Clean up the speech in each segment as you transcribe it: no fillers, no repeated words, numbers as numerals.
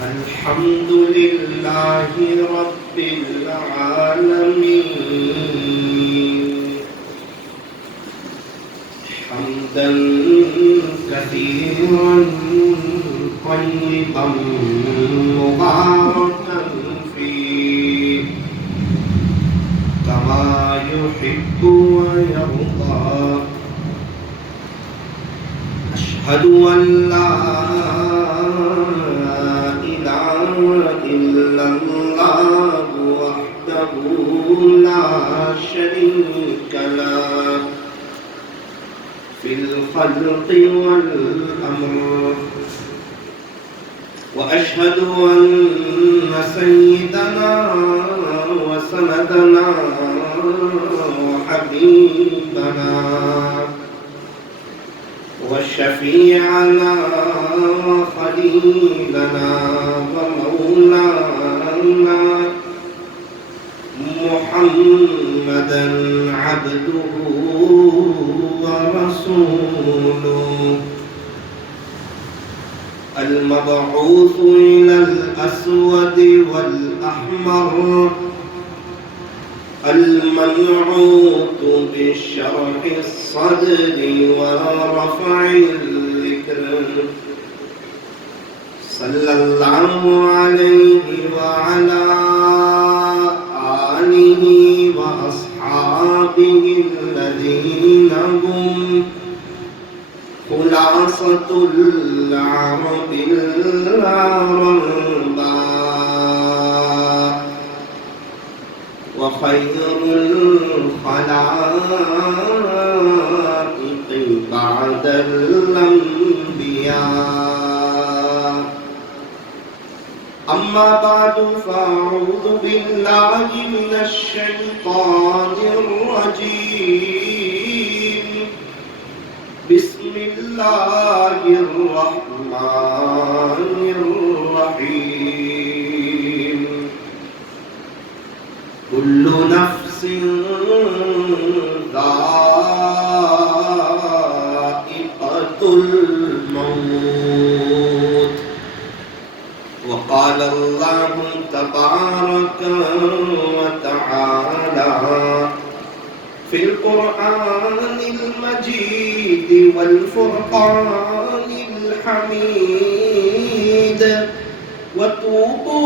الحمد لله رب العالمين حمدا كثيرا طيبا مباركا فيه كما يحب ويرضى. أشهد أن لا إله إلا الله وحده لا شريك له في الخلق والأمر. وأشهد أن سيدنا وسندنا وحبيبنا وشفيعنا وخليلنا ومولانا محمدا عبده ورسوله المبعوث إلى الأسود والأحمر المنعوت بشرح الصدر ورفع الذكر صلى الله عليه وعلى آله وأصحابه الذين هم خلاصة العرب الأربعة وخير الخلائق بعد الأنبياء. أما بعد فأعوذ بالله من الشيطان الرجيم. بسم الله الرحمن الرحيم. كل نفس ذائقة الموت. وقال الله تبارك وتعالى في القرآن المجيد والفرقان الحميد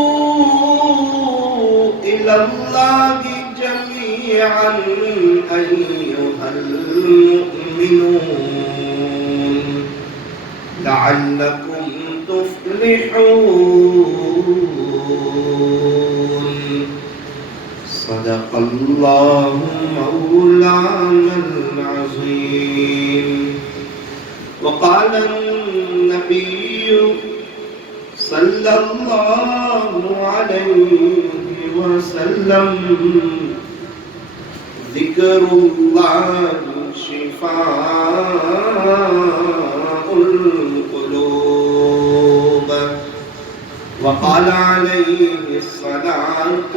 وتوبوا إلى الله جميعا أيها المؤمنون لعلكم تفلحون. صدق الله مولانا العظيم. وقال النبي صلى الله عليه وسلم ذكر الله شفاء القلوب. وقال عليه الصلاة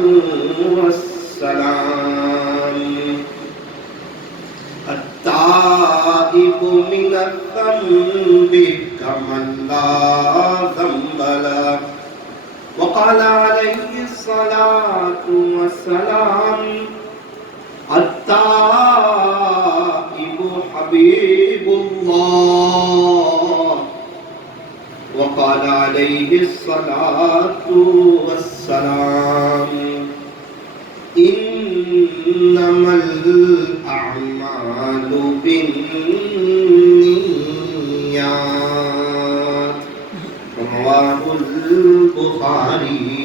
والسلام التائب من الذنب كمن لا ذنب له. وقال عليه الصلاة والسلام التائب حبيب الله. وقال عليه الصلاة والسلام إنما الأعمال بالنيات. رواه البخاري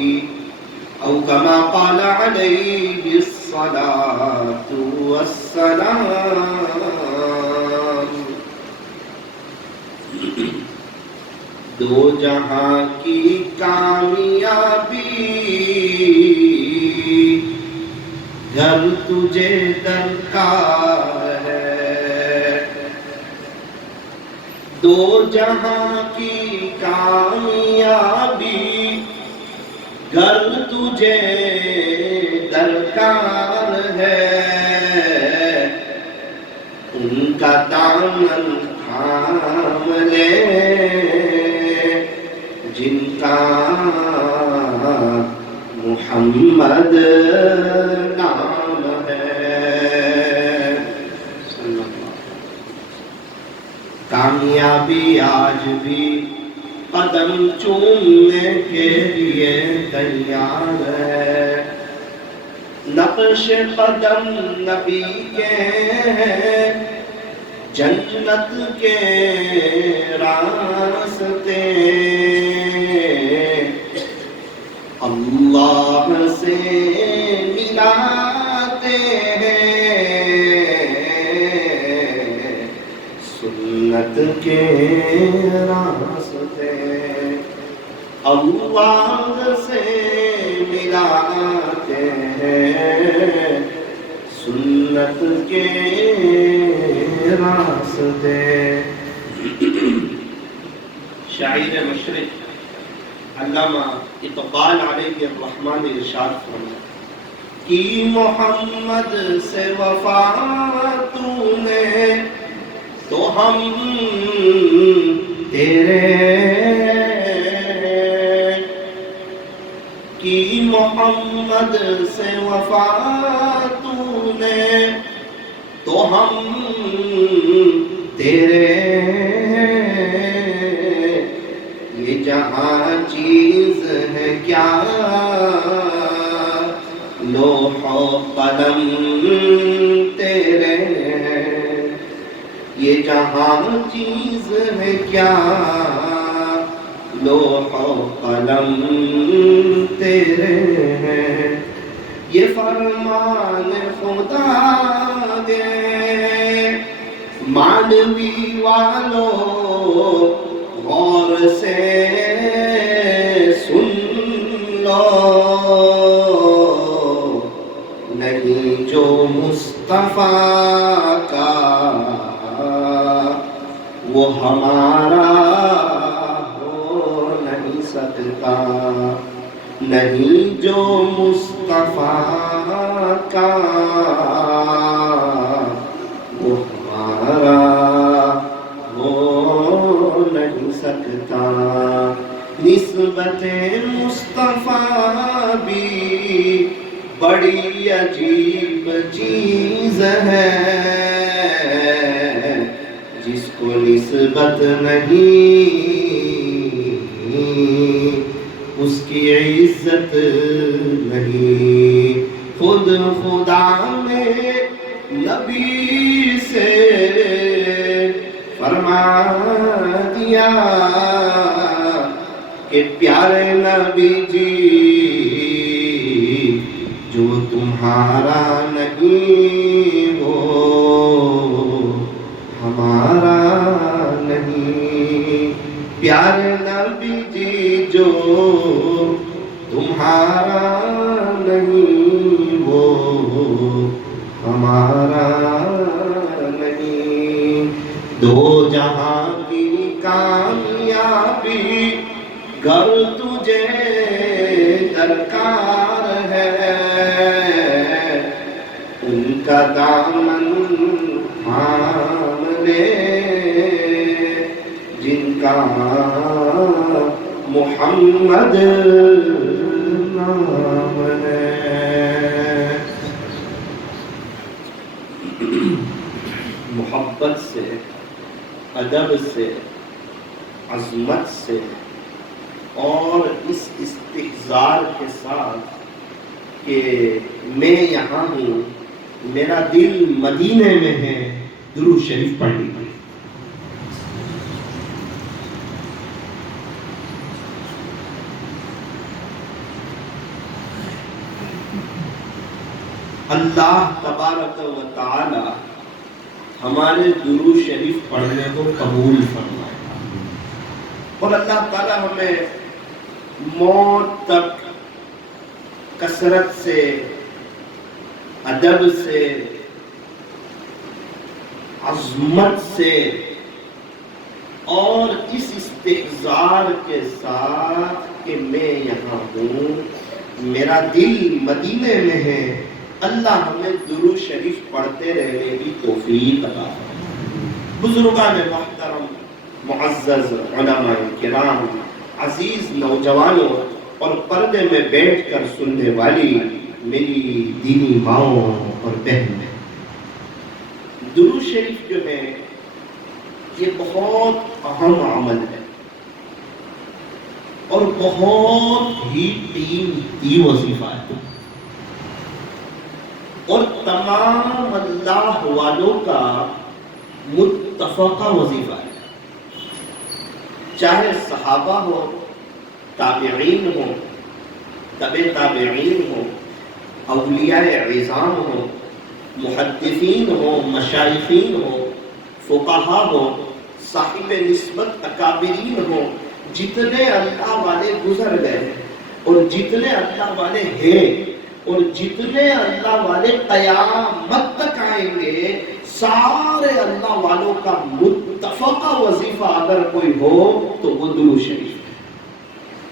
أو كما قال عليه الصلاة والسلام. دو جہاں کی کامیابی گھر تجھے درکار ہے. دو جہاں کی کامیابی گھر تجھے درکار ہے. ان کا دامن تھام لے جن کا محمد نام ہے. کامیابی آج بھی قدم چومنے کے لیے تیار ہے. نقش قدم نبی کے ہیں، جنت کے راستے، اللہ سے ملاتے ہیں سنت کے راستے، اللہ سے ملاتے ہیں سنت کے راستے. شاعر مشرق علامہ اقبال علیہ الرحمن نے ارشاد فرمایا کہ محمد سے وفا تو نے تو ہم تیرے، کہ محمد سے وفا تو نے تو ہم تیرے. یہ جہاں چیز ہے کیا لوح و قلم تیرے، یہ جہاں چیز ہے کیا لوح و قلم تیرے ہیں. یہ فرمان خدا دے مانوی والو غور سے سن لو، نہیں جو مصطفیٰ کا وہ ہمارا ہو نہیں سکتا، نہیں جو مصطفیٰ کا وہ ہمارا ہو نہیں سکتا. نسبت مصطفیٰ بھی بڑی عجیب چیز ہے، جس کو نسبت نہیں اس کی عزت نہیں. خود خدا نے نبی سے فرما دیا کہ پیارے نبی جی جو تمہارا نہیں وہ ہمارا نہیں. پیارے نبی جی جو تمہارا نہیں وہ ہمارا نہیں. دو جہاں کی کامیابی گر تجھے درکار ہے، ان کا دامن تھام لے جن کا محمد نام ہے. محبت سے، ادب سے، عظمت سے اور اس استحضار کے ساتھ کہ میں یہاں ہوں، میرا دل مدینے میں ہے، درود شریف پڑھ لیجیے. اللہ تبارک و تعالی ہمارے درود شریف پڑھنے کو قبول فرمائے، اور اللہ تعالی ہمیں موت تک کثرت سے، ادب سے، عظمت سے اور اس استحضار کے ساتھ کہ میں یہاں ہوں، میرا دل مدینے میں ہے، اللہ ہمیں درود شریف پڑھتے رہنے کی توفیق عطا فرمائے. بزرگان محترم، معزز علماء کرام، عزیز نوجوانوں اور پردے میں بیٹھ کر سننے والی میری دینی ماؤں اور بہنیں، درود شریف جو ہے یہ بہت اہم عمل ہے اور بہت ہی قیمتی وظیفہ ہے، اور تمام اللہ والوں کا متفقہ وظیفہ ہے، چاہے صحابہ ہو، تابعین ہو، تبع تابعین ہو، اولیاء عظام ہو، محدثین ہو، مشایخین ہو، فقہا ہو، صاحب نسبت اکابرین ہو، جتنے اللہ والے گزر گئے اور جتنے اللہ والے ہیں اور جتنے اللہ والے قیامت تک آئیں گے، سارے اللہ والوں کا متفقہ وظیفہ اگر کوئی ہو تو وہ درود شریف ہے۔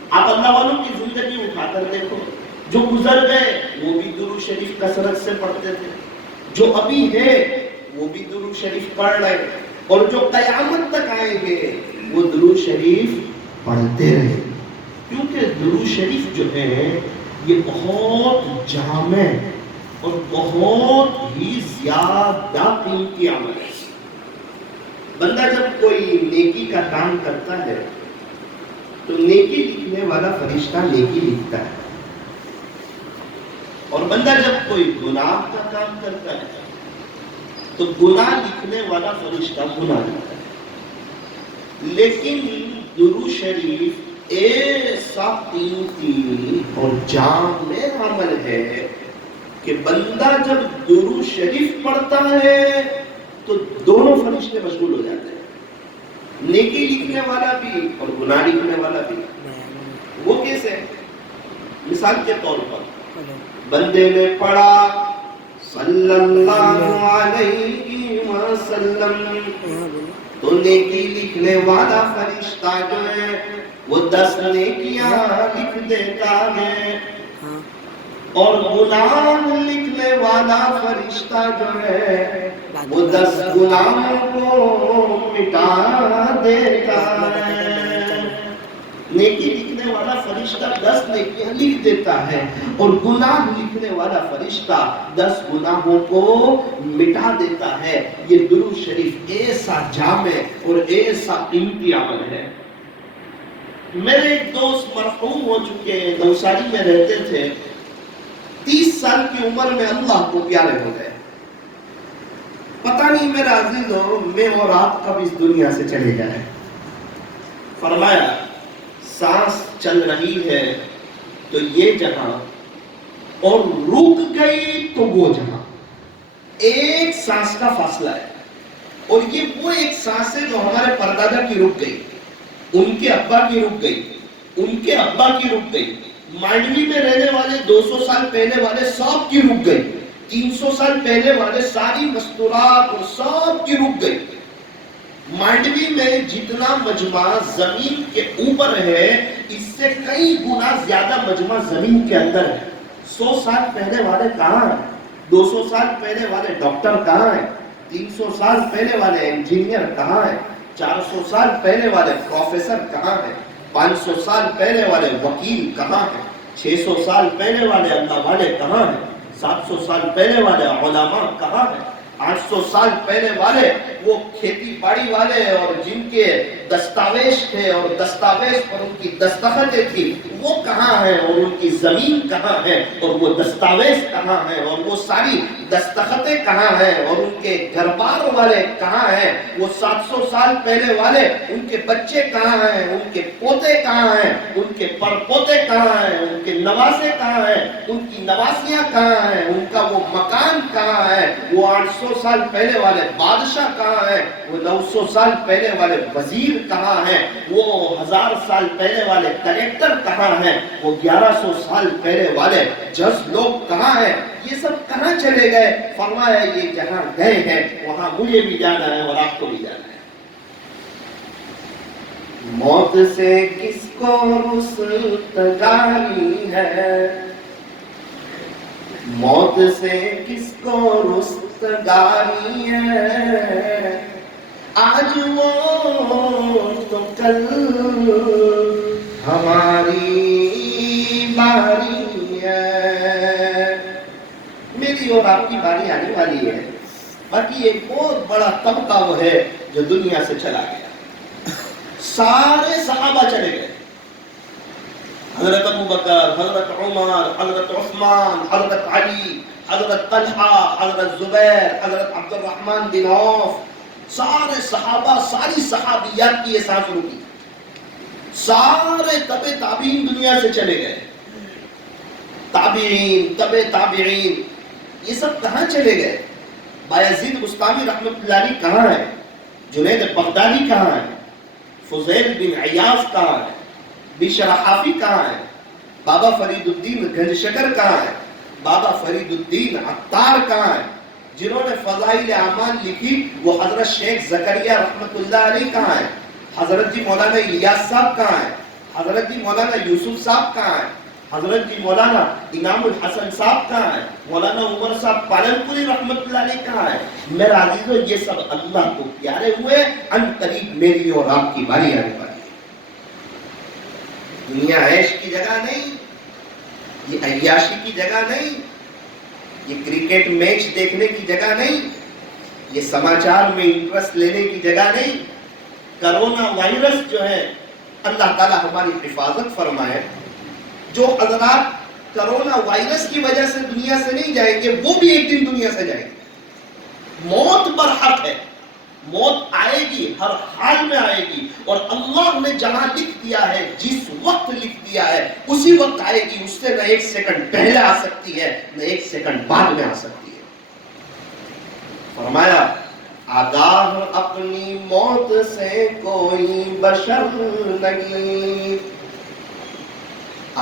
آپ اللہ والوں کی زندگی اٹھا کر دیکھو، جو گزر گئے وہ بھی درود شریف کثرت سے پڑھتے تھے، جو ابھی ہے وہ بھی درود شریف پڑھ رہے، اور جو قیامت تک آئیں گے وہ درود شریف پڑھتے رہے، کیونکہ درود شریف جو ہے یہ بہت جامع اور بہت ہی زیادہ قیمتی عمل ہے۔ بندہ جب کوئی نیکی کا کام کرتا ہے تو نیکی لکھنے والا فرشتہ نیکی لکھتا ہے، اور بندہ جب کوئی گناہ کا کام کرتا ہے تو گناہ لکھنے والا فرشتہ گناہ لکھتا ہے۔ لیکن درود شریف ایسا قیمتی اور جامع عمل ہے کہ بندہ جب درود شریف پڑھتا ہے تو دونوں فرشتے مشغول ہو جاتے ہیں، نیکی لکھنے والا بھی اور گناہ لکھنے والا بھی۔ وہ کیسے؟ مثال کے طور پر بندے نے پڑھا صلی اللہ علیہ وسلم، تو نیکی لکھنے والا فرشتہ جو ہے وہ 10 نیکیاں لکھ دیتا ہے، اور گناہ لکھنے والا فرشتہ جو ہے وہ 10 گناہوں کو مٹا دیتا ہے۔ نیکی لکھنے والا فرشتہ 10 نیکیاں لکھ دیتا ہے، اور گناہ لکھنے والا فرشتہ 10 گناہوں کو مٹا دیتا ہے۔ یہ درود شریف ایسا جامع اور ایسا قیمتی عمل ہے۔ میرے ایک دوست مرحوم ہو چکے ہیں، نوساری میں رہتے تھے، 30 سال کی عمر میں اللہ کو پیارے ہو گئے۔ پتہ نہیں میرا عزیزوں، میں اور آپ کب اس دنیا سے چلے جائیں۔ فرمایا سانس چل رہی ہے تو یہ جہاں، اور رک گئی تو وہ جہاں، ایک سانس کا فاصلہ ہے، اور یہ وہ ایک سانس ہے جو ہمارے پردادا کی رک گئی، ان کے ابا کی رک گئی، ان کے ابا کی رک گئی، مانڈوی میں رہنے والے 200 سال پہلے والے سب کی رک گئی، 300 سال پہلے والے ساری مستورات اور سب کی رک گئی۔ مانڈوی میں جتنا مجمع زمین کے اوپر ہے اس سے کئی گنا زیادہ مجمع زمین کے اندر ہے۔ 100 سال پہلے والے کہاں ہیں؟ 200 سال پہلے والے ڈاکٹر کہاں ہیں؟ 300 سال پہلے والے انجینئر کہاں ہیں؟ 400 سال پہلے والے پروفیسر کہاں ہیں؟ 500 سال پہلے والے وکیل کہاں ہیں؟ 600 سال پہلے والے اللہ والے کہاں ہیں؟ 700 سال پہلے والے علماء کہاں ہیں؟ 800 سال پہلے والے وہ کھیتی باڑی والے اور جن کے دستاویز تھے اور دستاویز پر ان کی دستخطیں تھی وہ کہاں ہیں، اور ان کی زمین کہاں ہے، اور وہ دستاویز کہاں ہیں، اور وہ ساری دستخطیں کہاں ہیں، اور ان کے گھر بار والے کہاں ہیں، وہ 700 سال پہلے والے ان کے بچے کہاں ہیں، ان کے پوتے کہاں ہیں، ان کے پر پوتے کہاں ہیں، ان کے نواسے کہاں ہیں، ان کی نواسیاں کہاں ہیں، ان کا وہ مکان کہاں ہے، وہ 800 سال پہلے والے بادشاہ کہاں ہیں، وہ 900 سال پہلے والے وزیر کہاں ہیں، وہ 1000 سال پہلے والے کلیکٹر کہاں ہیں، وہ 1100 سال پہلے والے جج لوگ کہاں ہیں، یہ سب کہاں چلے گئے؟ فرمایا یہ جہاں گئے ہیں وہاں مجھے بھی جانا ہے اور آپ کو بھی جانا ہے۔ موت سے کس کو رستگاری ہے، موت سے کس کو رستگاری ہے، آج وہ تو کل ہماری باری ہے، میری اور آپ کی باری آنے والی ہے۔ باقی ایک بہت بڑا طبقہ وہ ہے جو دنیا سے چلا گیا، سارے صحابہ چلے گئے، حضرت ابو بکر، حضرت عمر، حضرت عثمان، حضرت علی، حضرت طلحہ، حضرت زبیر، حضرت عبد الرحمن بن عوف، سارے صحابہ، ساری صحابیات کی یہ سانس رکی، سارے تبع تابعین دنیا سے چلے گئے، تابعین، تبع تابعین، یہ سب کہاں چلے گئے؟ بایزید بستامی رحمۃ اللہ علیہ کہاں ہے؟ جنید بغدادی کہاں ہے؟ فضیل بن عیاض کہاں ہے؟ بشر حافی کہاں ہے؟ بابا فرید الدین گنج شکر کہاں ہے؟ بابا فرید الدین عطار کہاں ہے؟ جنہوں نے فضائل اعمال لکھی وہ حضرت شیخ زکریا رحمۃ اللہ علیہ کہاں ہے؟ حضرت جی مولانا الیاس صاحب کہاں ہے؟ حضرت جی مولانا یوسف صاحب کہاں ہے؟ حضرت جی مولانا امام الحسن صاحب کہاں ہے؟ مولانا عمر صاحب پالنپوری رحمۃ اللہ علیہ کہاں ہے؟ میرا عزیزو، یہ سب اللہ کو پیارے ہوئے، ان قریب میری اور آپ کی باری آنے والی ہے۔ دنیا عیش کی جگہ نہیں، یہ عیاشی کی جگہ نہیں، یہ کرکٹ میچ دیکھنے کی جگہ نہیں، یہ سماچار میں انٹرسٹ لینے کی جگہ نہیں۔ کرونا وائرس جو ہے، اللہ تعالیٰ ہماری حفاظت فرمائے۔ جو حضرات کرونا وائرس کی وجہ سے دنیا سے نہیں جائیں گے وہ بھی ایک دن دنیا سے جائیں گے۔ موت برحق ہے، موت آئے گی، ہر حال میں آئے گی، اور اللہ نے جہاں لکھ دیا ہے، جس وقت لکھ دیا ہے اسی وقت آئے گی، اس سے نہ ایک سیکنڈ پہلے آ سکتی ہے نہ ایک سیکنڈ بعد میں آ سکتی ہے۔ فرمایا آگاہ اپنی موت سے کوئی بشر نہیں،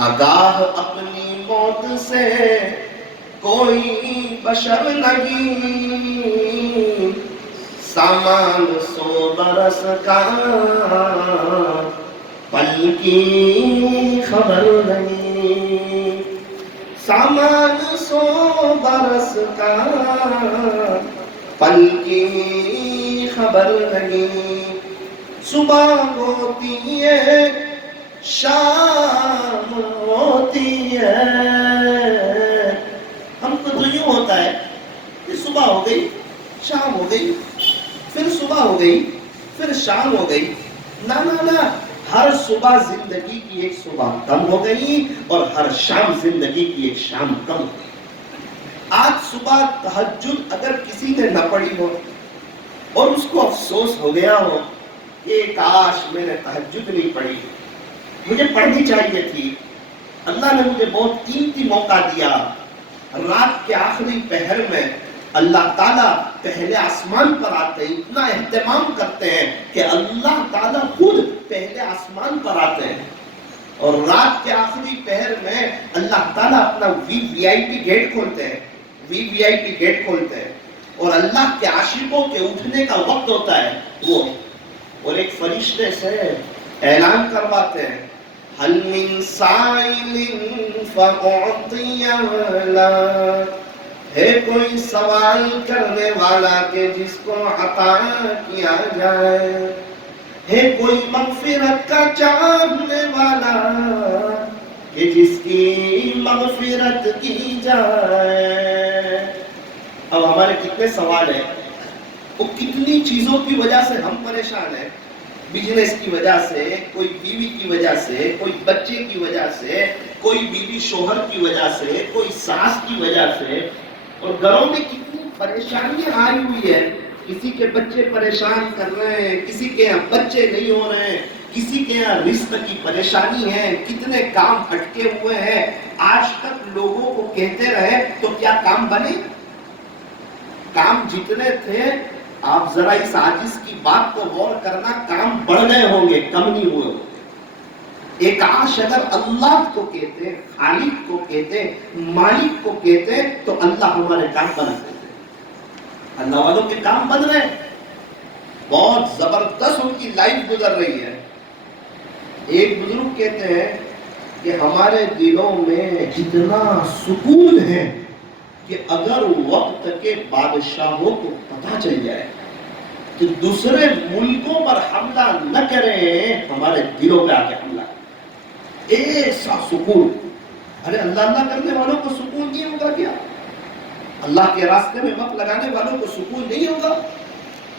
آگاہ اپنی موت سے کوئی بشر نہیں، سامان 100 برس کا پل کی خبر نہیں، سامان 100 برس کا پل کی خبر نہیں، صبح ہوتی ہے شام ہوتی ہے۔ ہم کو تو یوں ہوتا ہے کہ صبح ہو گئی، شام ہو گئی، پھر صبح ہو گئی، پھر شام ہو گئی۔ نہ نہ نہ، ہر صبح زندگی کی ایک صبح کم ہو گئی اور ہر شام زندگی کی ایک شام کم ہو گئی۔ آج صبح تہجد اگر کسی نے نہ پڑھی ہو اور اس کو افسوس ہو گیا ہو کہ کاش میں نے تہجد نہیں پڑھی، مجھے پڑھنی چاہیے تھی، اللہ نے مجھے بہت قیمتی موقع دیا۔ رات کے آخری پہر میں اللہ تعالیٰ پہلے آسمان پر آتے ہیں، اتنا اہتمام کرتے ہیں کہ اللہ تعالیٰ خود پہلے آسمان پر آتے ہیں، اور رات کے آخری پہر میں اللہ تعالیٰ اپنا وی آئی پی گیٹ کھولتے ہیں، وی آئی پی گیٹ کھولتے ہیں، اور اللہ کے عاشقوں کے اٹھنے کا وقت ہوتا ہے وہ، اور ایک فرشتے سے اعلان کرواتے ہیں، حل من سائل فأعطی له، ہے کوئی سوال کرنے والا کہ جس کو عطا کیا جائے، ہے کوئی مغفرت کا چاہنے والا کہ جس کی مغفرت کی جائے۔ اب ہمارے کتنے سوال ہیں، وہ کتنی چیزوں کی وجہ سے ہم پریشان ہیں، بزنس کی وجہ سے، کوئی بیوی کی وجہ سے، کوئی بچے کی وجہ سے، کوئی بیوی شوہر کی وجہ سے، کوئی ساس کی وجہ سے، اور گھروں میں کتنی پریشانیاں آئی ہوئی ہے۔ کسی کے بچے پریشان کر رہے ہیں، کسی کے یہاں بچے نہیں ہو رہے ہیں، کسی کے یہاں رزق کی پریشانی ہے، کتنے کام اٹکے ہوئے ہیں۔ آج تک لوگوں کو کہتے رہے تو کیا کام بنے؟ کام جتنے تھے، آپ ذرا اس عاجز کی بات کو غور کرنا، کام بڑھ گئے ہوں گے، کم نہیں ہوئے ہوں گے۔ ایک عاش اگر اللہ کو کہتے، خالق کو کہتے، مالک کو کہتے تو اللہ ہمارے کام بنا دیتے۔ اللہ والوں کے کام بن رہے ہیں، بہت زبردست ان کی لائف گزر رہی ہے۔ ایک بزرگ کہتے ہیں کہ ہمارے دلوں میں جتنا سکون ہے کہ اگر وقت کے بادشاہوں کو پتہ چل جائے کہ دوسرے ملکوں پر حملہ نہ کریں، ہمارے دلوں پہ آ کے حملہ کریں۔ ایسا سکون. ارے اللہ اللہ کرنے والوں کو سکون نہیں ہوگا کیا؟ اللہ کے راستے میں وقت لگانے والوں کو سکون نہیں ہوگا؟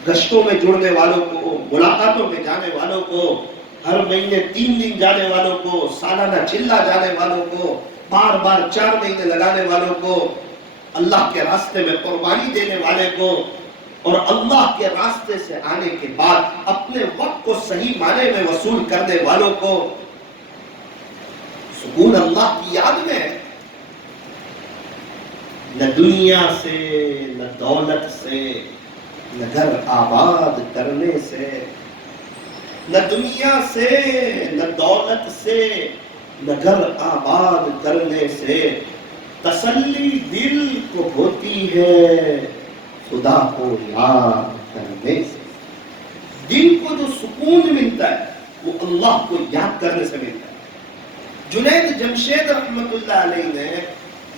گشتوں میں جڑنے والوں کو، ملاقاتوں میں جانے والوں کو، ہر مہینے 3 دن جانے والوں کو، سالانہ چلہ جانے والوں کو، بار بار 4 مہینے لگانے والوں کو، اللہ کے راستے میں قربانی دینے والے کو، اور اللہ کے راستے سے آنے کے بعد اپنے وقت کو صحیح معنی میں وصول کرنے والوں کو سکون اللہ کی یاد میں. نہ دنیا سے، نہ دولت سے، نہ گھر آباد کرنے سے، نہ دنیا سے، نہ دولت سے، نہ گھر آباد کرنے سے تسلی دل کو ہوتی ہے خدا کو یاد کرنے سے. دل کو جو سکون ملتا ہے وہ اللہ کو یاد کرنے سے ملتا ہے. جنید جمشید رحمت اللہ علیہ نے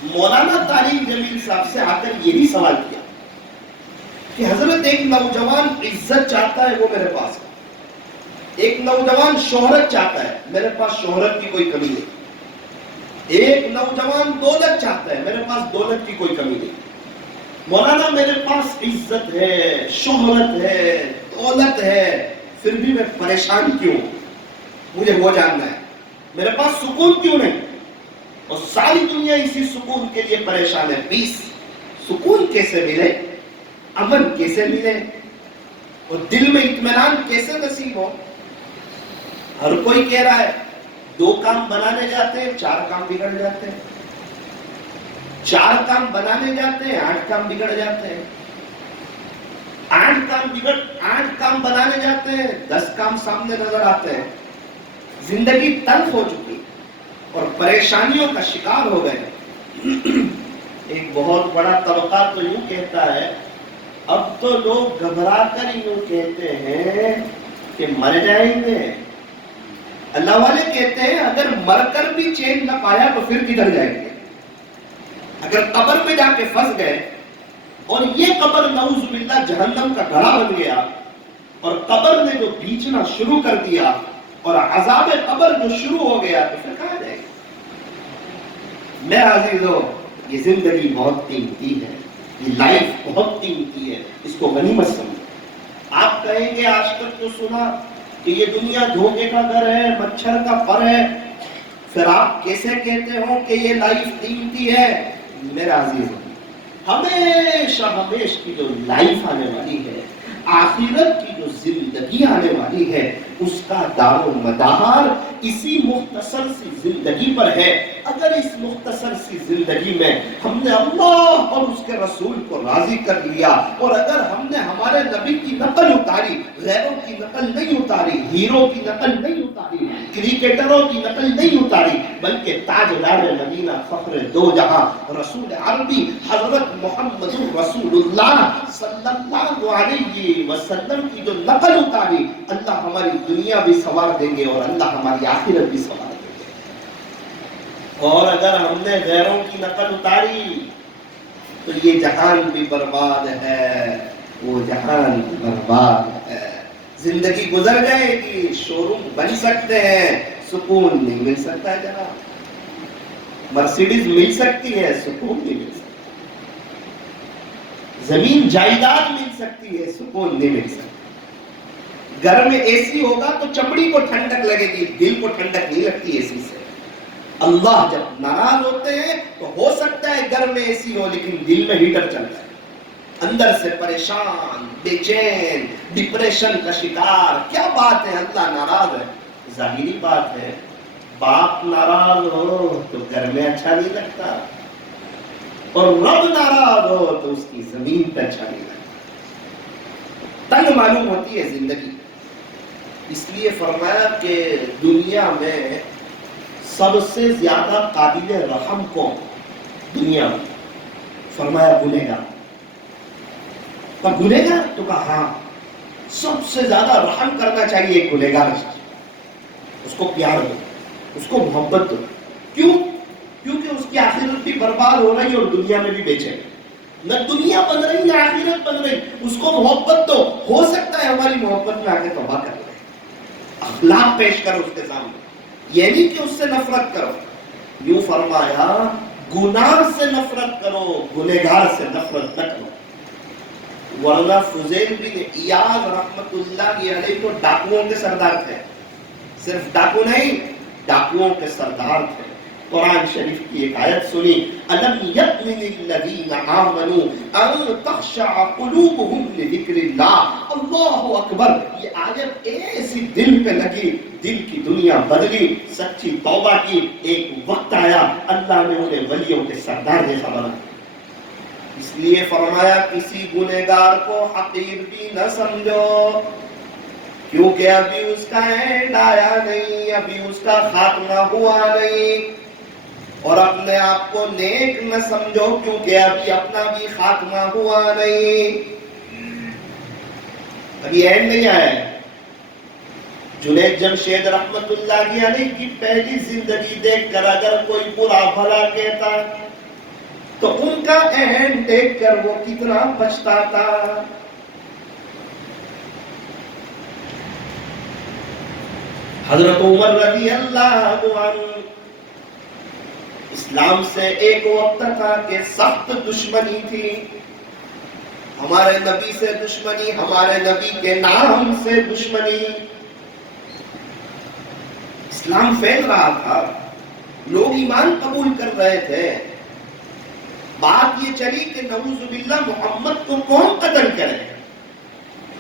مولانا طارق جمیل صاحب سے آ کر یہ بھی سوال کیا کہ حضرت ایک نوجوان عزت چاہتا ہے، وہ میرے پاس ہے. ایک نوجوان شہرت چاہتا ہے، میرے پاس شہرت کی کوئی کمی نہیں. ایک نوجوان دولت چاہتا ہے، میرے پاس دولت کی کوئی کمی نہیں. مولانا میرے پاس عزت ہے، شہرت ہے، دولت ہے، پھر بھی میں پریشان کیوں؟ مجھے وہ جاننا ہے. میرے پاس سکون کیوں نہیں؟ اور ساری دنیا اسی سکون کے لیے پریشان ہے. پیس، سکون کیسے ملے؟ امن کیسے ملے؟ اور دل میں اطمینان کیسے نصیب ہو؟ ہر کوئی کہہ رہا ہے 2 کام بنانے جاتے ہیں 4 کام بگڑ جاتے ہیں، 4 کام بنانے جاتے ہیں 8 کام بگڑ جاتے ہیں، 8 کام بنانے جاتے ہیں 10 کام سامنے نظر آتے ہیں. زندگی تلخ ہو چکی اور پریشانیوں کا شکار ہو گئے. ایک بہت بڑا طبقہ تو یوں کہتا ہے، اب تو لوگ گھبرا کر یوں کہتے ہیں کہ مر جائیں گے. اللہ والے کہتے ہیں اگر مر کر بھی چین نہ پایا تو پھر کدھر جائیں گے؟ اگر قبر میں جا کے پھنس گئے اور یہ قبر نعوذ باللہ جہنم کا گڑھا بن گیا اور قبر نے جو بیچنا شروع کر دیا اور عذاب قبر جو شروع ہو گیا تو پھر کہاں جائے گا؟ میرے عزیزو، یہ زندگی بہت قیمتی ہے، یہ لائف بہت قیمتی ہے، اس کو غنیمت سمجھو. آپ کہیں گے آج تک تو سنا کہ یہ دنیا دھوکے کا گھر ہے، مچھر کا پر ہے، پھر آپ کیسے کہتے ہو کہ یہ لائف قیمتی ہے؟ میرا عزیز، ہمیشہ کی جو لائف آنے والی ہے، آخرت کی جو زندگی آنے والی ہے، اس کا دار و مدار اسی مختصر سی زندگی پر ہے. اگر اس مختصر سی زندگی میں ہم نے اللہ اور اس کے رسول کو راضی کر لیا، اور اگر ہم نے ہمارے نبی کی نقل اتاری، غیروں کی نقل نہیں اتاری، ہیرو کی نقل نہیں اتاری، کرکٹروں کی نقل نہیں اتاری، بلکہ تاجدار مدینہ فخر دو جہاں رسول عربی حضرت محمد رسول اللہ صلی اللہ علیہ وسلم کی جو نقل اتاری، اللہ ہماری دنیا بھی سنوار دیں گے اور اللہ ہماری آخرت بھی سنوار دیں گے. اور اگر ہم نے غیروں کی نقل اتاری تو یہ جہان بھی برباد ہے، وہ جہان بھی برباد ہے. زندگی گزر جائے گی، شو روم بن سکتے ہیں، سکون نہیں مل سکتا ہے جناب. مرسیڈیز مل سکتی ہے، سکون نہیں مل سکتا. زمین جائیداد مل سکتی ہے، سکون نہیں مل سکتا. گھر میں اے سی ہوگا تو چمڑی کو ٹھنڈک لگے گی، دل کو ٹھنڈک نہیں لگتی اے سی سے. اللہ جب ناراض ہوتے ہیں تو ہو سکتا ہے گھر میں اے سی ہو لیکن دل میں ہیٹر چلتا ہے. اندر سے پریشان، بے چین، ڈپریشن کا شکار. کیا بات ہے؟ اللہ ناراض ہے. ظاہری بات ہے، باپ ناراض ہو تو گھر میں اچھا نہیں لگتا، اور رب ناراض ہو تو اس کی زمین پہ اچھا نہیں لگتا. تنگ معلوم ہوتی ہے زندگی. اس لیے فرمایا کہ دنیا میں سب سے زیادہ قابل رحم کون؟ دنیا میں فرمایا گنہگار. پر گنہگار تو کہا ہاں، سب سے زیادہ رحم کرنا چاہیے ایک گنہگار. اس کو پیار دو، اس کو محبت دو. کیوں؟ کیونکہ اس کی آخرت بھی برباد ہو رہی اور دنیا میں بھی بے چین. نہ دنیا بن رہی نہ آخرت بن رہی. اس کو محبت دو. ہو سکتا ہے ہماری محبت میں آ کے توبہ کر لے، اخلاق پیش کرو اس کے سامنے. یہ نہیں کہ اس سے نفرت کرو، یوں فرمایا گناہ سے نفرت کرو، گنہگار سے نفرت نہ کرو. ورنہ فضیل بن ایاض رحمت اللہ علیہ کو ڈاکوؤں کے سردار تھے، صرف ڈاکو نہیں، ڈاکوؤں کے سردار تھے. قرآن شریف کی ایک آیت سنی، أَلَمْ يَأْمِنِ الَّذِينَ آمَنُوا أَن تَخْشَعَ قُلُوبُهُمْ لِذِكْرِ اللَّهِ. اللہ اکبر. یہ آیت ایسی دل پہ لگی، دل کی دنیا بدلی، سچی توبہ کی. ایک وقت آیا اللہ نے انہیں ولیوں کے سردار جیسا بنا. اس لیے فرمایا کسی گنہگار کو حقیر بھی نہ سمجھو، کیونکہ ابھی اس کا اینڈ آیا نہیں، ابھی اس کا خاتمہ ہوا نہیں. اور اپنے آپ کو نیک نہ سمجھو، کیونکہ ابھی اپنا بھی خاتمہ ہوا نہیں، ابھی اینڈ نہیں آیا ہے. جنید جمشید رحمت اللہ علیہ کی پہلی زندگی دیکھ کر اگر کوئی برا بھلا کہتا تو ان کا اینڈ دیکھ کر وہ کتنا پچھتاتا. حضرت عمر رضی اللہ عنہ اسلام سے ایک وقت تھا کہ سخت دشمنی تھی، ہمارے نبی سے دشمنی، ہمارے نبی کے نام سے دشمنی. اسلام پھیل رہا تھا، لوگ ایمان قبول کر رہے تھے. بات یہ چلی کہ نعوذ باللہ محمد کو کون قتل کرے؟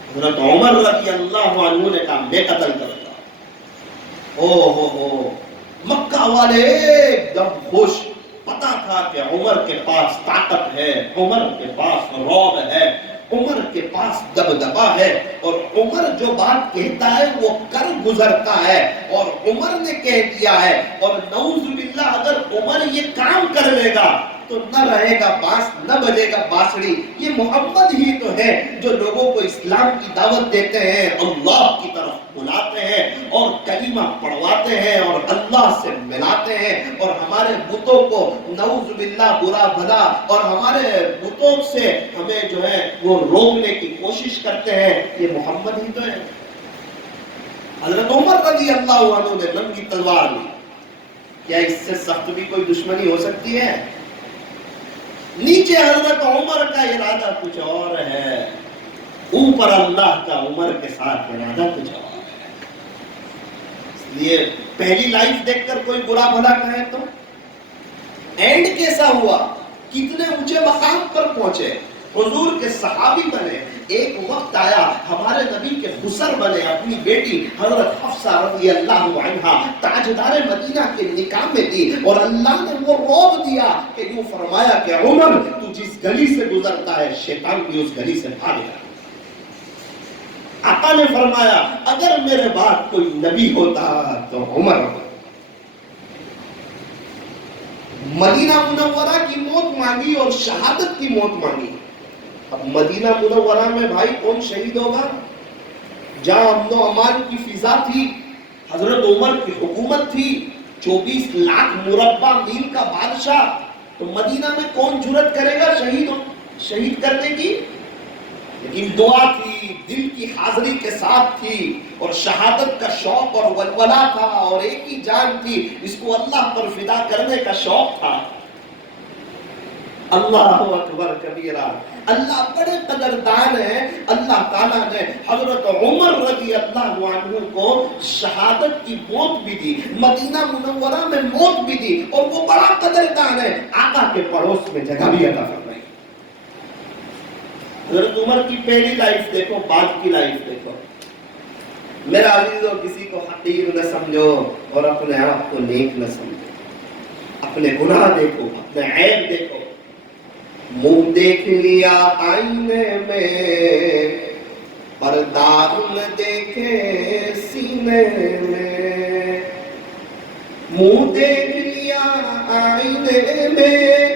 حضرت عمر رضی اللہ عنہ نے کہا میں قتل کروں گا. او مکہ والے ایک دم خوش، پتا تھا کہ عمر کے پاس طاقت ہے، عمر کے پاس رعب ہے، عمر کے پاس دبدبا ہے، اور عمر جو بات کہتا ہے وہ کر گزرتا ہے، اور عمر نے کہہ دیا ہے. اور نعوذ باللہ اگر عمر یہ کام کر لے گا تو نہ رہے گا بانس، نہ بجے گا بانسری. یہ محمد ہی تو ہے جو لوگوں کو اسلام کی دعوت دیتے ہیں، اللہ کی طرف بلاتے ہیں اور کلمہ پڑھواتے ہیں اور اللہ سے ملاتے ہیں، اور ہمارے بتوں کو نعوذ باللہ برا بھلا اور ہمارے بتوں سے ہمیں جو ہے وہ روکنے کی کوشش کرتے ہیں. یہ محمد ہی تو ہے. حضرت عمر رضی اللہ عنہ نے ننگی تلوار لی. کیا اس سے سخت بھی کوئی دشمنی ہو سکتی ہے؟ نیچے حضرت عمر کا ارادہ کچھ اور ہے، اوپر اللہ کا عمر کے ساتھ ارادہ کچھ اور ہے. اس لیے پہلی لائف دیکھ کر کوئی برا بھلا کہے تو اینڈ کیسا ہوا، کتنے اونچے مقام پر پہنچے، حضور کے صحابی بنے. ایک وقت آیا ہمارے نبی کے خسر بنے، اپنی بیٹی حضرت حفصہ رضی اللہ عنہا تاجدار مدینہ کے نکاح میں دی، اور اللہ نے وہ رعب دیا کہ یوں فرمایا کہ عمر تو جس گلی سے گزرتا ہے شیطان بھی اس گلی سے بھاگے گا. آقا نے فرمایا اگر میرے بعد کوئی نبی ہوتا تو عمر ہوتا. مدینہ منورہ کی موت مانگی اور شہادت کی موت مانگی. اب مدینہ منورہ میں بھائی کون شہید ہوگا؟ جہاں امن و امان کی فضا تھی، حضرت عمر کی حکومت تھی، 24 لاکھ مربع میل کا بادشاہ. تو مدینہ میں کون جرأت کرے گا شہید کرنے کی؟ لیکن دعا تھی، دل کی حاضری کے ساتھ تھی، اور شہادت کا شوق اور ولولہ تھا، اور ایک ہی جان تھی اس کو اللہ پر فدا کرنے کا شوق تھا. اللہ اکبر کبیرہ. اللہ بڑے قدردان ہیں. اللہ تعالیٰ نے حضرت عمر رضی اللہ عنہ کو شہادت کی موت بھی دی، مدینہ منورہ میں موت بھی دی، اور وہ بڑا قدردان ہے. آقا کے پڑوس میں جگہ بھی عطا فرمائی. حضرت عمر کی پہلی لائف دیکھو، بعد کی لائف دیکھو. میرا عزیزو کسی کو حقیر نہ سمجھو اور اپنے آپ کو نیک نہ سمجھو. اپنے گناہ دیکھو، اپنے عیب دیکھو. منہ دیکھ لیا آئینے میں پر داغ نہ دیکھے سینے میں. منہ دیکھ لیا آئینے میں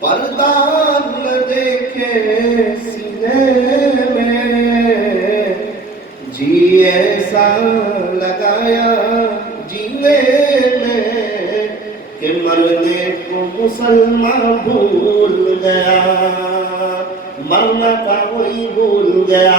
پر داغ نہ دیکھے سینے میں. جی ایسا لگایا جینے میں کہ مرنے کو مسلمان بھول گیا، مرنا کا وہی بھول گیا.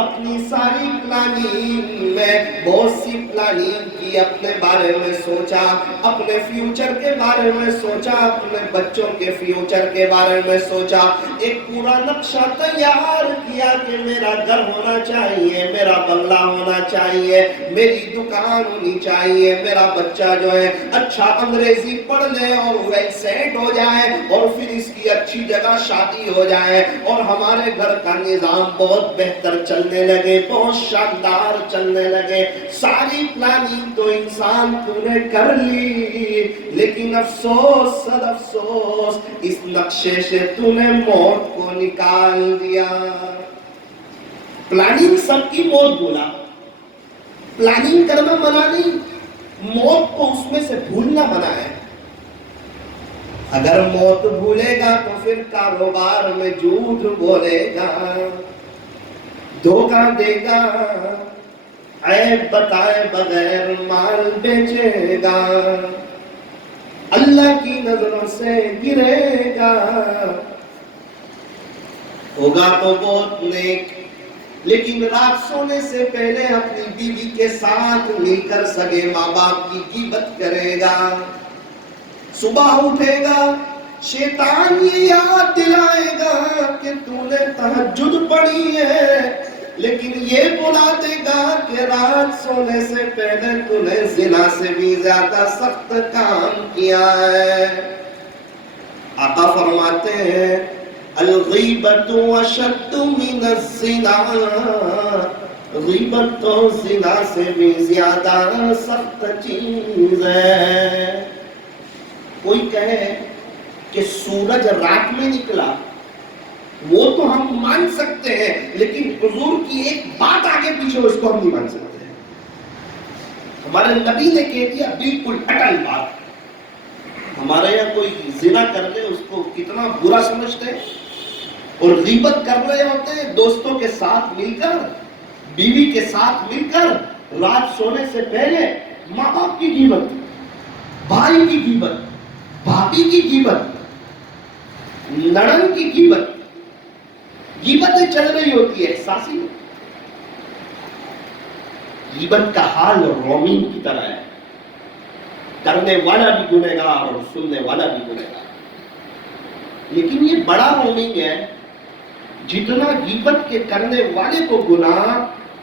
اپنی ساری پلاننگ میں بہت سی پلاننگ کی، اپنے بارے میں سوچا، اپنے فیوچر کے بارے میں سوچا، اپنے بچوں کے فیوچر کے بارے میں سوچا، ایک پورا نقشہ تیار کیا کہ میرا گھر ہونا چاہیے، میرا بنگلہ ہونا چاہیے، میری دکان ہونی چاہیے، میرا بچہ جو ہے اچھا انگریزی پڑھ لے اور ویل سیٹ ہو جائے، اور پھر اس کی اچھی جگہ شادی ہو جائے، اور ہمارے گھر کا نظام بہت بہتر چلنے لگے، بہت شاندار چلنے لگے۔ ساری پلاننگ تو انسان تو نے کر لی، لیکن افسوس صد افسوس اس نقشے سے تو نے موت کو نکال دیا۔ پلاننگ سب کی موت بولا، پلاننگ کرنا منع نہیں، موت کو اس میں سے بھولنا منع ہے۔ اگر موت بھولے گا تو پھر کاروبار میں جھوٹ بولے گا، دھوکہ دے گا، عیب بتائے بغیر مال بیچے گا، اللہ کی نظروں سے گرے گا۔ ہوگا تو بہت نیک، لیکن رات سونے سے پہلے اپنی بیوی کے ساتھ مل کر سگے ماں باپ کی غیبت کرے گا۔ صبح اٹھے گا، شیطان یہ یاد دلائے گا کہ تو نے تہجد پڑھی ہے، لیکن یہ بلا دے گا کہ رات سونے سے پہلے تو نے زنا سے بھی زیادہ سخت کام کیا ہے۔ آقا فرماتے ہیں الغیبت اشد من الزنا، غیبت تو زنا سے بھی زیادہ سخت چیز ہے۔ کوئی کہے کہ سورج رات میں نکلا، وہ تو ہم مان سکتے ہیں، لیکن حضور کی ایک بات آگے پیچھے اس کو ہم نہیں مان سکتے ہیں۔ ہمارے نبی نے کہہ دیا بالکل اٹل بات۔ ہمارے یہاں کوئی زنا کر لے اس کو کتنا برا سمجھتے ہیں، اور غیبت کر رہے ہوتے ہیں دوستوں کے ساتھ مل کر، بیوی کے ساتھ مل کر، رات سونے سے پہلے ماں باپ کی غیبت، بھائی کی غیبت، بھابھی کی غیبت، نڑن کی غیبت، غیبتیں چل رہی ہوتی ہے احساسی میں۔ غیبت کا حال رومین کی طرح ہے، کرنے والا بھی گنہگار اور سننے والا بھی گنہگار، لیکن یہ بڑا رومنگ ہے، جتنا غیبت کے کرنے والے کو گناہ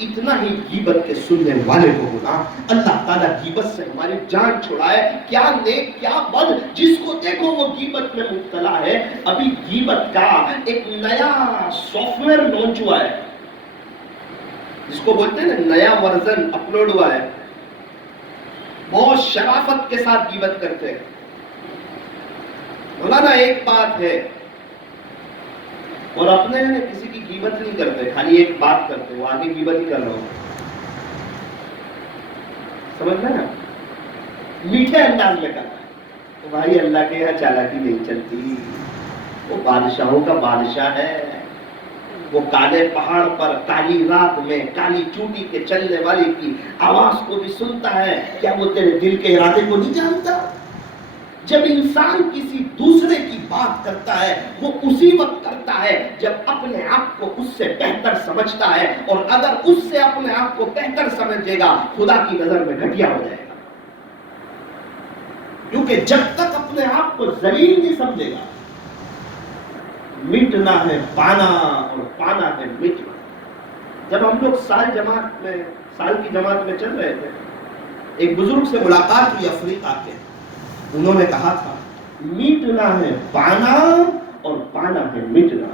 اتنا ہی غیبت کے سننے والے کو گناہ۔ اللہ تعالیٰ غیبت سے ہماری جان چھڑائے۔ کیا نیک کیا بد، جس کو دیکھو وہ غیبت میں مبتلا ہے۔ ابھی غیبت کا ایک نیا سافٹ ویئر لانچ ہوا ہے، جس کو بولتے ہیں نا نیا ورژن اپلوڈ ہوا ہے، بہت شرافت کے ساتھ غیبت کرتے ہیں۔ مولانا ایک بات ہے، اور اپنے کسی کی غیبت نہیں کرتے، خالی ایک بات کرتے، وہ آگے غیبت ہی کر رہا ہوں، سمجھ میں نا، میٹھے انداز میں کرتا ہے۔ تو بھائی اللہ کے یہاں چالاکی نہیں چلتی، وہ بادشاہوں کا بادشاہ ہے، وہ کالے پہاڑ پر کالی رات میں کالی چوٹی کے چلنے والے کی آواز کو بھی سنتا ہے۔ کیا وہ تیرے دل کے ارادے کو نہیں جانتا؟ جب انسان کسی دوسرے کی بات کرتا ہے وہ اسی وقت کرتا ہے جب اپنے آپ کو اس سے بہتر سمجھتا ہے، اور اگر اس سے اپنے آپ کو بہتر سمجھے گا خدا کی نظر میں گھٹیا ہو جائے گا، کیونکہ جب تک اپنے آپ کو ذلیل نہیں سمجھے گا۔ مٹنا ہے پانا اور پانا ہے مٹنا۔ جب ہم لوگ سال کی جماعت میں چل رہے تھے، ایک بزرگ سے ملاقات ہوئی افریقہ کے، انہوں نے کہا تھا میٹنا ہے پانا اور پانا ہے مٹنا۔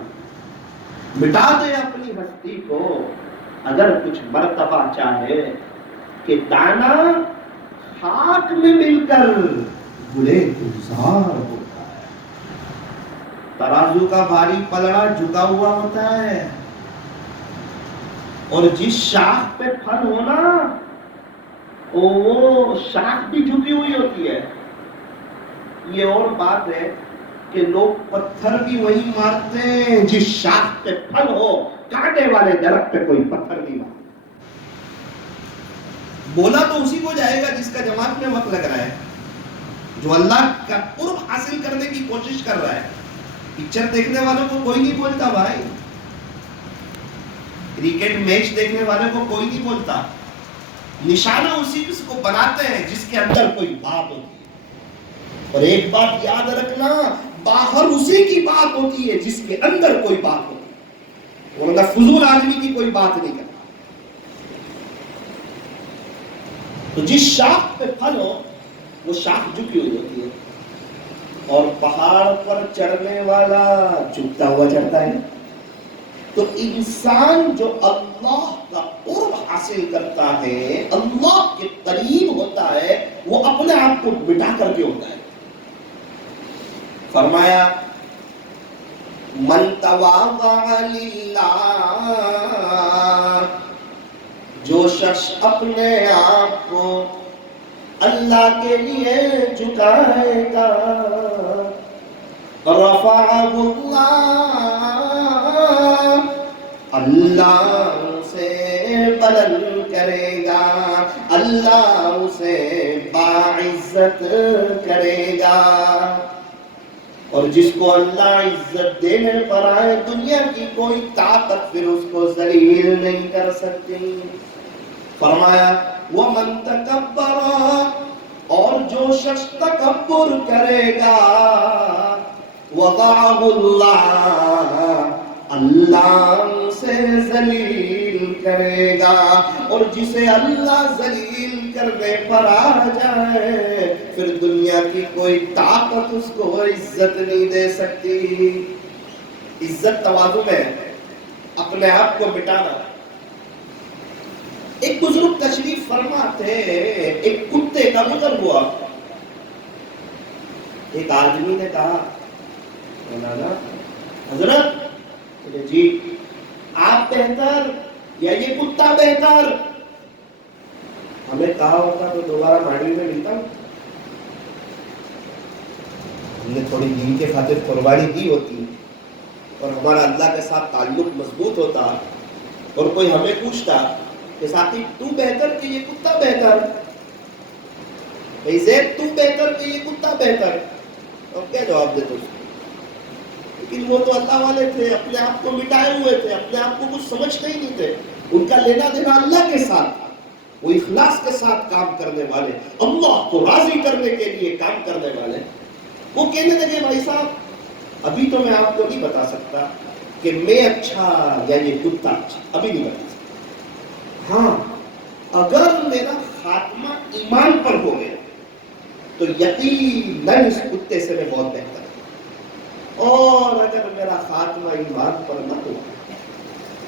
مٹا دے اپنی ہستی کو اگر کچھ مرتبہ چاہے، کہ دانا خاک میں مل کر گلے گلزار ہوتا ہے۔ ترازو کا بھاری پلڑا جھکا ہوا ہوتا ہے، اور جس شاخ پہ پھل ہونا وہ شاخ بھی جھکی ہوئی ہوتی ہے۔ یہ اور بات ہے کہ لوگ پتھر بھی وہی مارتے ہیں جس شاخ پہ پھل ہو، کانٹے والے درخت پہ کوئی پتھر نہیں مارتا۔ بولا تو اسی کو جائے گا جس کا جماعت میں وقت لگ رہا ہے، جو اللہ کا قرب حاصل کرنے کی کوشش کر رہا ہے۔ پکچر دیکھنے والوں کو کوئی نہیں بولتا بھائی، کرکٹ میچ دیکھنے والے کو کوئی نہیں بولتا، نشانہ اسی کس کو بناتے ہیں جس کے اندر کوئی بات ہوتی ہے. اور ایک بات یاد رکھنا، باہر اسی کی بات ہوتی ہے جس کے اندر کوئی بات ہوتی ہے، ورنہ فضول آدمی کی کوئی بات نہیں کرتا. تو جس شاخ پہ پھل ہو وہ شاخ جھکی ہوئی ہوتی ہے، اور پہاڑ پر چڑھنے والا جھکتا ہوا چڑھتا ہے. تو انسان جو اللہ کا قرب حاصل کرتا ہے، اللہ کے قریب ہوتا ہے، وہ اپنے آپ کو مٹا کر کے ہوتا ہے. فرمایا من تواضع للہ، جو شخص اپنے آپ کو اللہ کے لیے جھکائے گا، رفعہ اللہ، اللہ اسے بلند کرے گا، اللہ اسے باعزت کرے گا. اور جس کو اللہ عزت دینے پر آئے، دنیا کی کوئی طاقت پھر اس کو ذلیل نہیں کر سکتی. فرمایا وَمَن تَكَبَّرَ، اور جو شخص تکبر کرے گا، وَضَعَهُ اللَّهُ، اللہ سے ذلیل کرے گا. اور جسے اللہ ذلیل کرنے پر آ جائے، پھر دنیا کی کوئی طاقت اس کو عزت نہیں دے سکتی. عزت تواضع میں اپنے آپ کو مٹانا. ایک بزرگ تشریف فرما تھے، ایک کتے کا گزر ہوا. ایک آدمی نے کہا مولانا حضرت، جی آپ بہتر یا یہ کتا بہتر؟ ہمیں کہا ہوتا تو دوبارہ ماڑی میں ملتا. ہم نے تھوڑی دین کے خاطر قربانی دی ہوتی، اور ہمارا اللہ کے ساتھ تعلق مضبوط ہوتا، اور کوئی ہمیں پوچھتا کہ ساتھی تو بہتر کہ یہ کتا بہتر، زید تو بہتر کہ یہ کتا بہتر، اور کیا جواب دیتے اس کو؟ لیکن وہ تو اللہ والے تھے، اپنے آپ کو مٹائے ہوئے تھے، اپنے آپ کو کچھ سمجھتے ہی نہیں تھے. ان کا لینا دینا اللہ کے ساتھ تھا. وہ اخلاص کے ساتھ کام کرنے والے، اللہ کو راضی کرنے کے لیے کام کرنے والے. وہ کہنے لگے بھائی صاحب ابھی تو میں آپ کو نہیں بتا سکتا کہ میں اچھا یا یہ کتا اچھا، ابھی نہیں بتا سکتا. ہاں اگر میرا خاتمہ ایمان پر ہو گیا تو یقیناً اس کتے سے میں بہت بہتر ہوں، اور اگر میرا خاتمہ ایمان پر نہ ہو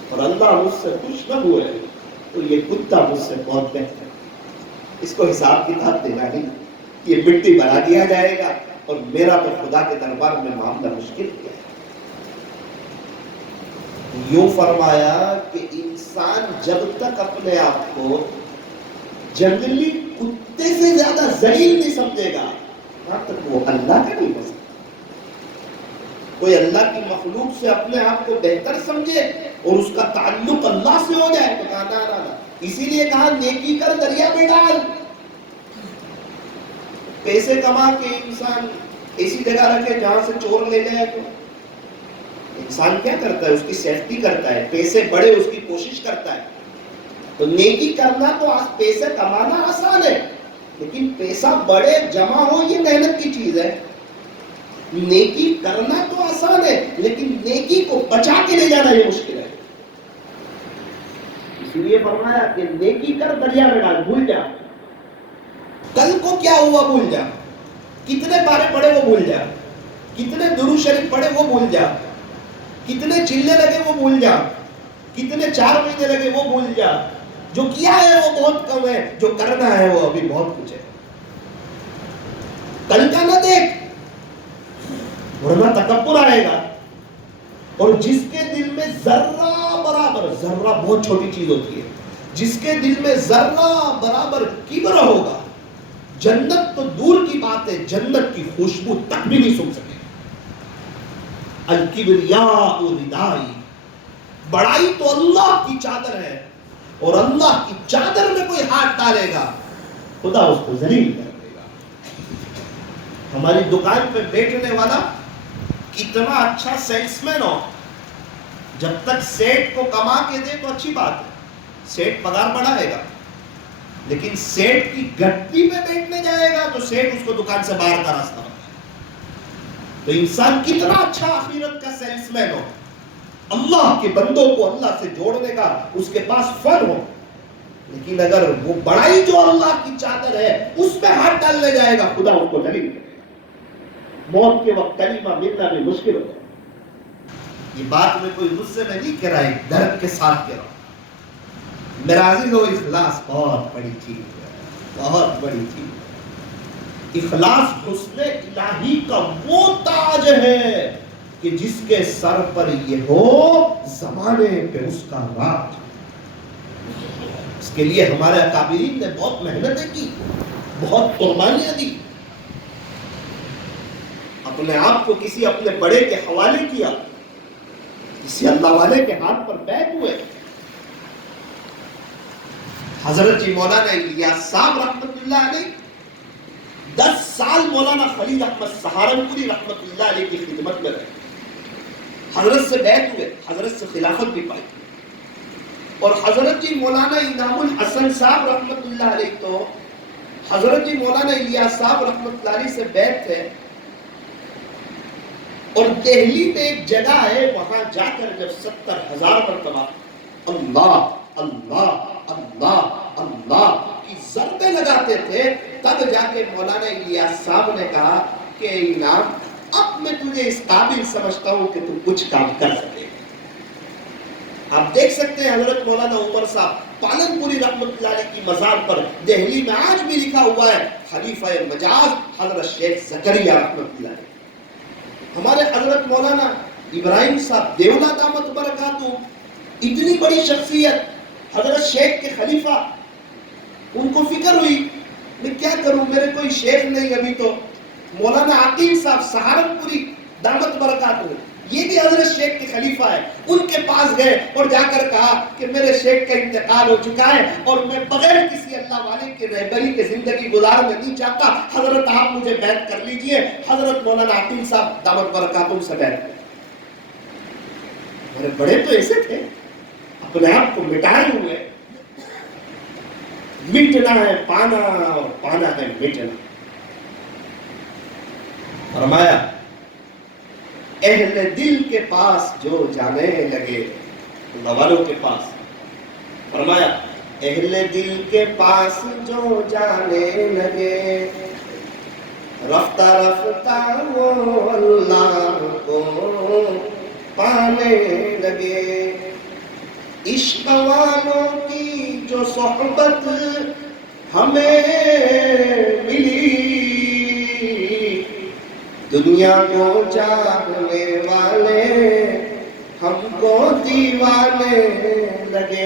اور اللہ مجھ سے خوش نہ ہوئے تو یہ کتا مجھ سے بہت بہتر ہے. اس کو حساب کتاب دینا نہیں، یہ مٹی بنا دیا جائے گا، اور میرا تو خدا کے دربار میں معاملہ مشکل کیا ہے. یوں فرمایا کہ انسان جب تک اپنے آپ کو جنگلی کتے سے زیادہ ذلیل نہیں سمجھے گا، وہاں تک وہ اللہ کا نہیں بن سکتا. کوئی اللہ کی مخلوق سے اپنے آپ کو بہتر سمجھے اور اس کا تعلق اللہ سے ہو جائے تو کہا نہ. اسی لیے کہا نیکی کر دریا میں ڈال. پیسے کما کے انسان ایسی جگہ رکھے جہاں سے چور لے جائے تو انسان کیا کرتا ہے؟ اس کی سیفٹی کرتا ہے، پیسے بڑے اس کی کوشش کرتا ہے. تو نیکی کرنا تو پیسے کمانا آسان ہے، لیکن پیسہ بڑے جمع ہو یہ محنت کی چیز ہے. نیکی کرنا تو آسان ہے، لیکن نیکی کو بچا کے لے جانا یہ مشکل ہے. اس لیے فرمایا کہ نیکی کر دریا میں ڈال، بھول جا. کل کو کیا ہوا بھول جا، کتنے پارے پڑے وہ بھول جا، کتنے درود شریف پڑے وہ بھول جا، کتنے چلنے لگے وہ بھول جا، کتنے 4 مہینے لگے وہ بھول جا. جو کیا ہے وہ بہت کم ہے، جو کرنا ہے وہ ابھی بہت کچھ ہے. کل کا نہ دیکھ ورنہ تکبر آئے گا. اور جس کے دل میں ذرہ برابر، ذرہ بہت چھوٹی چیز ہوتی ہے، جس کے دل میں ذرہ برابر کبر ہوگا، جنت تو دور کی بات ہے، جنت کی خوشبو تک بھی نہیں سن سکے. الکبریاء ردائی، بڑائی تو اللہ کی چادر ہے، اور اللہ کی چادر میں کوئی ہاتھ ڈالے گا خدا اس کو ذلیل کر دے گا. ہماری دکان پہ بیٹھنے والا کتنا اچھا سیلس مین ہو، جب تک سیٹ کو کما کے دے تو اچھی بات ہے، سیٹ پگار بڑھائے گا، لیکن سیٹ کی گدی پہ بیٹھنے جائے گا تو سیٹ اس کو دکان سے باہر کا راستہ بتائے۔ تو انسان کتنا اچھا آخرت کا سیلس مین ہو، اللہ کے بندوں کو اللہ سے جوڑنے کا اس کے پاس فن ہو، لیکن اگر وہ بڑائی جو اللہ کی چادر ہے اس پہ ہاتھ ڈالنے جائے گا، خدا اس کو دلیل کرے گا۔ موت کے وقت کلمہ ملنا بھی مشکل ہوتا ہے۔ یہ بات میں کوئی غصے میں نہیں کہہ رہا، ایک درد کے ساتھ کہہ رہا ہوں۔ میرا عزیز ہو، اخلاص بہت بڑی چیز ہے، بہت بڑی چیز ہے۔ اخلاص حسن الہی کا وہ تاج ہے کہ جس کے سر پر یہ ہو زمانے پہ اس کا راج۔ اس کے لیے ہمارے اکابرین نے بہت محنتیں کی، بہت قربانیاں دی، اپنے آپ کو کسی اپنے بڑے کے حوالے کیا، کسی اللہ والے کے ہاتھ پر بیٹھ ہوئے۔ حضرت جی مولانا الیاس صاحب رحمت اللہ علیہ 10 سال مولانا خلیل احمد سہارنپوری رحمت اللہ علیہ کی خدمت میں رہے، حضرت سے بیعت ہوئے، حضرت سے خلافت بھی پائی، اور حضرت جی مولانا انعام الحسن صاحب رحمت اللہ علیہ تو حضرت جی مولانا الیاس صاحب رحمت اللہ علیہ سے بیعت تھے، اور دہلی میں ایک جگہ ہے، وہاں جا کر جب 70,000 مرتبہ اللہ اللہ اللہ اللہ کی ضربیں لگاتے تھے، تب جا کے مولانا الیاس صاحب نے کہا کہ انعام، اب میں تجھے اس قابل سمجھتا ہوں کہ تو کچھ کام کر سکے۔ آپ دیکھ سکتے ہیں حضرت مولانا عمر صاحب پالنپوری رحمت اللہ علیہ کی مزار پر دہلی میں آج بھی لکھا ہوا ہے خلیفہ مجاز حضرت شیخ زکریا رحمت اللہ علیہ۔ ہمارے حضرت مولانا ابراہیم صاحب دیولا دامت برکاتہ، اتنی بڑی شخصیت، حضرت شیخ کے خلیفہ، ان کو فکر ہوئی میں کیا کروں، میرے کوئی شیخ نہیں ابھی تو۔ مولانا عقیل صاحب سہارنپوری دامت برکاتہ، یہ بھی حضرت شیخ کے خلیفہ ہے، ان کے پاس گئے اور جا کر کہا کہ میرے شیخ کا انتقال ہو چکا ہے اور میں بغیر کسی اللہ والے کے رہبری کے زندگی گزارنا نہیں چاہتا، حضرت آپ مجھے بیعت کر لیجئے۔ حضرت مولانا عقیل صاحب دامت برکاتہ سے بیعت کر۔ میرے بڑے تو ایسے تھے، اپنے آپ کو مٹائے ہوئے، مٹنا ہے پانا اور پانا ہے مٹنا۔ فرمایا اہل دل کے پاس جو جانے لگے، اللہ والوں کے پاس، فرمایا اہل دل کے پاس جو جانے لگے، رفتہ رفتہ وہ اللہ کو پانے لگے۔ عشق والوں کی جو صحبت ہمیں ملی، دنیا کو چاہنے والے ہم کو دیوانے لگے۔